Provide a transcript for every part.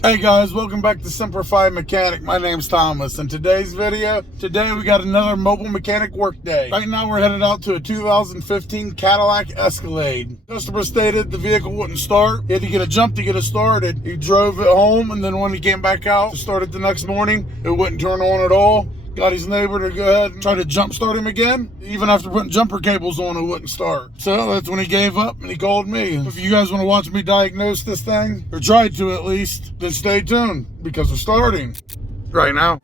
Hey guys, welcome back to Semper Mechanic. My name's Thomas. In today's video, we got another mobile mechanic work day. Right now we're headed out to a 2015 Cadillac Escalade. Customer stated the vehicle wouldn't start. He had to get a jump to get it started. He drove it home, and then when he came back out to start it the next morning, it wouldn't turn on at all. Got his neighbor to go ahead and try to jump start him again. Even after putting jumper cables on, it wouldn't start. So that's when he gave up and he called me. If you guys want to watch me diagnose this thing, or try to at least, then stay tuned because we're starting right now.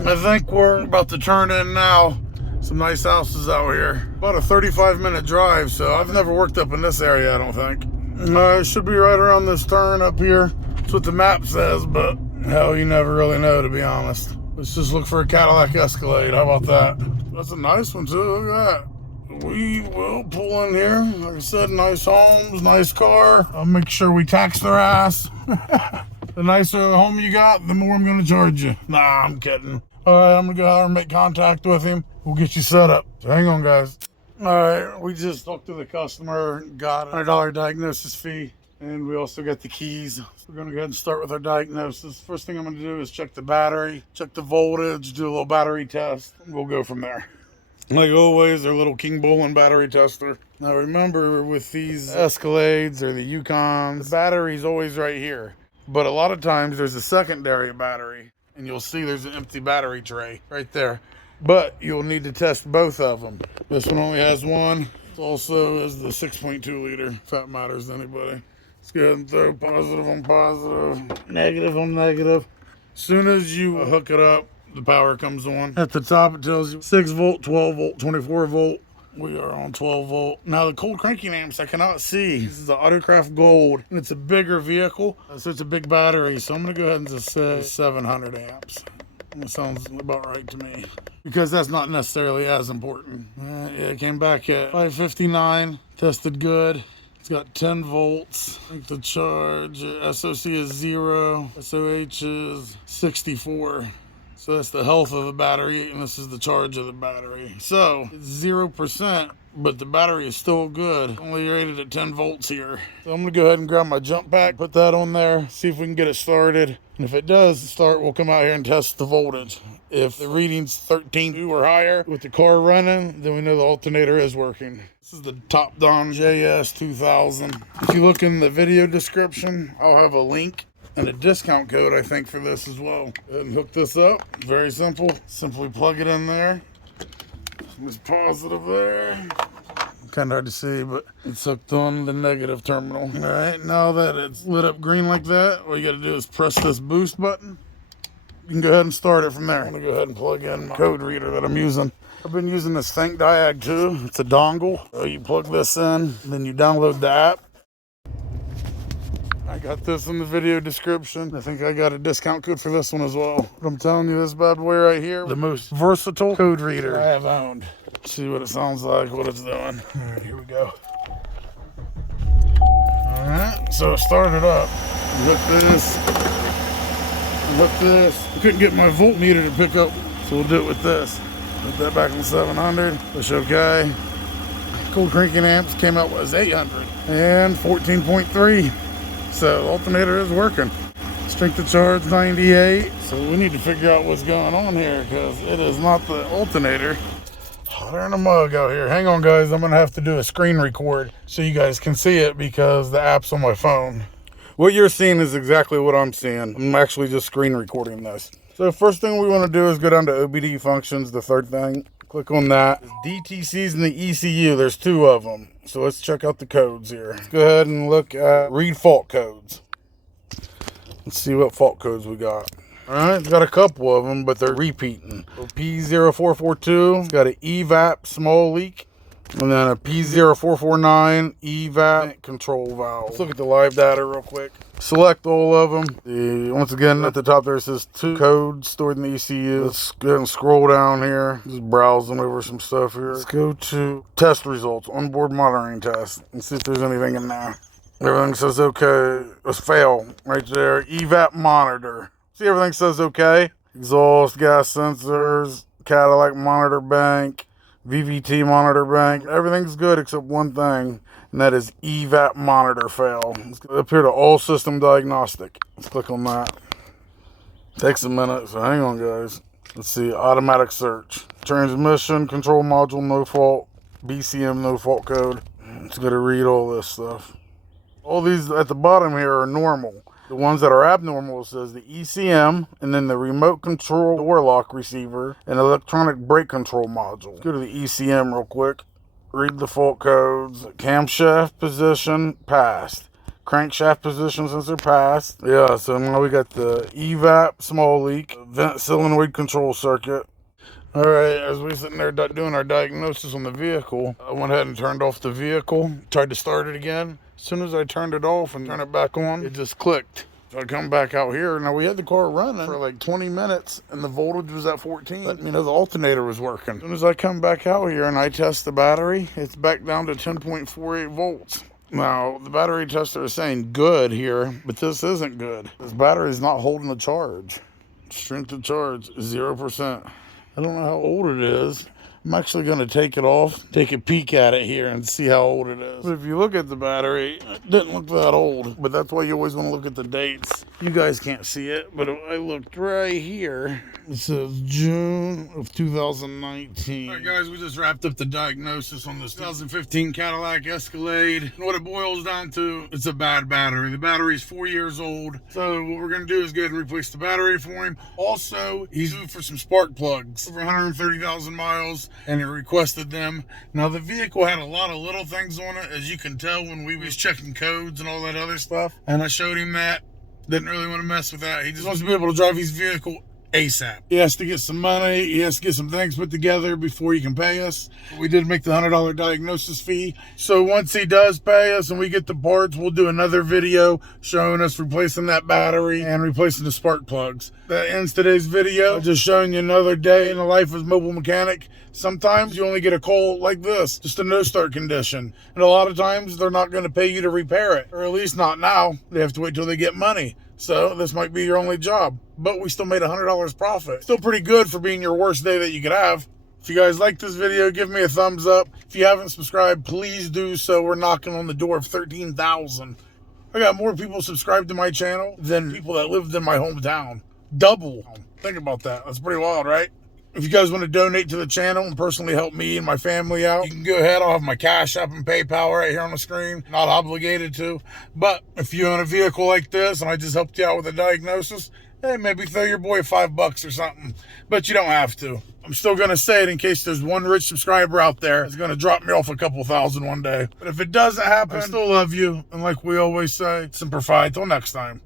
I think we're about to turn in now. Some nice houses out here. About a 35-minute drive, so I've never worked up in this area, I don't think. It should be right around this turn up here. That's what the map says, but hell, you never really know, to be honest. Let's just look for a Cadillac Escalade. How about that? That's a nice one, too. Look at that. We will pull in here. Like I said, nice homes, nice car. I'll make sure we tax their ass. The nicer the home you got, the more I'm going to charge you. Nah, I'm kidding. All right, I'm going to go out and make contact with him. We'll get you set up. So hang on, guys. All right, we just talked to the customer, got a $100 diagnosis fee, and we also got the keys. So we're gonna go ahead and start with our diagnosis. First thing I'm gonna do is check the battery, check the voltage, do a little battery test, and we'll go from there. Like always, our little King Bowling battery tester. Now remember, with these Escalades or the Yukons, the battery's always right here. But a lot of times there's a secondary battery, and you'll see there's an empty battery tray right there. But you'll need to test both of them. This one only has one. It also is the 6.2 liter, if that matters to anybody. Let's go ahead and throw positive on positive, negative on negative. As soon as you hook it up, the power comes on. At the top, it tells you 6 volt, 12 volt, 24 volt. We are on 12 volt. Now the cold cranking amps I cannot see. This is the Autocraft Gold, and it's a bigger vehicle, so it's a big battery. So I'm gonna go ahead and just say 700 amps. That sounds about right to me, because that's not necessarily as important. Yeah, it came back at 559, tested good. It's got 10 volts. I think the charge, SOC is 0, SOH is 64. So that's the health of the battery, and this is the charge of the battery. So it's 0%, but the battery is still good. Only rated at 10 volts here. So I'm gonna go ahead and grab my jump pack, put that on there, see if we can get it started. And if it does start, we'll come out here and test the voltage. If the reading's 13 or higher with the car running, then we know the alternator is working. This is the Top Don JS 2000. If you look in the video description, I'll have a link and a discount code, I think, for this as well. Go ahead and hook this up. Very simple. Simply plug it in there. There's positive there. Kind of hard to see, but it's hooked on the negative terminal. All right, now that it's lit up green like that, all you got to do is press this boost button. You can go ahead and start it from there. I'm going to go ahead and plug in my code reader that I'm using. I've been using this Think Diag too. It's a dongle. So you plug this in, then you download the app. I got this in the video description. I think I got a discount code for this one as well. But I'm telling you, this bad boy right here, the most versatile code reader I have owned. Let's see what it sounds like, what it's doing. All right, here we go. All right, so it started up. Look this. Look this. I couldn't get my voltmeter to pick up, so we'll do it with this. Put that back on 700. Push OK. Cold cranking amps came out as 800 and 14.3. So the alternator is working. Strength of charge 98. So we need to figure out what's going on here, because it is not the alternator. Hotter in a mug out here. Hang on, guys. I'm going to have to do a screen record so you guys can see it, because the app's on my phone. What you're seeing is exactly what I'm seeing. I'm actually just screen recording this. So first thing we want to do is go down to OBD functions, the third thing. Click on that. DTCs and the ECU, there's 2 of them. So let's check out the codes here. Let's go ahead and look at read fault codes. Let's see what fault codes we got. All right, it's got a couple of them, but they're repeating. So P0442, it's got an EVAP small leak, and then a P0449 EVAP control valve. Let's look at the live data real quick. Select all of them. Once again, at the top there it says 2 codes stored in the ECU. Let's go ahead and scroll down here. Just browsing over some stuff here. Let's go to test results, onboard monitoring test, and see if there's anything in there. Everything says okay. Let's fail right there. EVAP monitor. See, everything says okay. Exhaust, gas sensors, Cadillac monitor bank, VVT monitor bank. Everything's good except one thing. and that is evap monitor fail. Let's go up here to all system diagnostic. Let's click on that. Takes a minute, so hang on, guys. Let's see, automatic search. Transmission control module, no fault. BCM, no fault code. It's going to read all this stuff. All these at the bottom here are normal. The ones that are abnormal says the ECM, and then the remote control door lock receiver, and electronic brake control module. Let's go to the ECM real quick. Read the fault codes. Camshaft position, passed. Crankshaft position sensor, passed. Yeah, so now we got the evap small leak, vent solenoid control circuit. All right, as we're sitting there doing our diagnosis on the vehicle, I went ahead and turned off the vehicle, tried to start it again. As soon as I turned it off and turned it back on, it just clicked. So I come back out here. Now, we had the car running for like 20 minutes, and the voltage was at 14. Let me know the alternator was working. As soon as I come back out here and I test the battery, it's back down to 10.48 volts. Now, the battery tester is saying good here, but this isn't good. This battery is not holding a charge. Strength of charge, 0%. I don't know how old it is. I'm actually going to take it off, take a peek at it here and see how old it is. But if you look at the battery, it didn't look that old, but that's why you always want to look at the dates. You guys can't see it, but I looked right here. It says June of 2019. All right, guys, we just wrapped up the diagnosis on this 2015 Cadillac Escalade. And what it boils down to, it's a bad battery. The battery's 4 years old. So what we're going to do is go ahead and replace the battery for him. Also, he's due for some spark plugs. Over 130,000 miles. And he requested them. Now, the vehicle had a lot of little things on it, as you can tell when we was checking codes and all that other stuff. And I showed him that. Didn't really want to mess with that. He just wants to be able to drive his vehicle ASAP. He has to get some money. He has to get some things put together before he can pay us. We did make the $100 diagnosis fee. So once he does pay us and we get the parts, we'll do another video showing us replacing that battery and replacing the spark plugs. That ends today's video. Just showing you another day in the life as a mobile mechanic. Sometimes you only get a call like this, just a no start condition. And a lot of times they're not going to pay you to repair it, or at least not now. They have to wait till they get money. So this might be your only job, but we still made $100 profit. Still pretty good for being your worst day that you could have. If you guys like this video, give me a thumbs up. If you haven't subscribed, please do so. We're knocking on the door of 13,000. I got more people subscribed to my channel than people that lived in my hometown. Double. Think about that. That's pretty wild, right? If you guys want to donate to the channel and personally help me and my family out, you can go ahead. I'll have my Cash App and PayPal right here on the screen. Not obligated to. But if you own a vehicle like this and I just helped you out with a diagnosis, hey, maybe throw your boy $5 or something. But you don't have to. I'm still going to say it in case there's one rich subscriber out there that's going to drop me off a couple thousand one day. But if it doesn't happen, I still love you. And like we always say, Semper Fi. Till next time.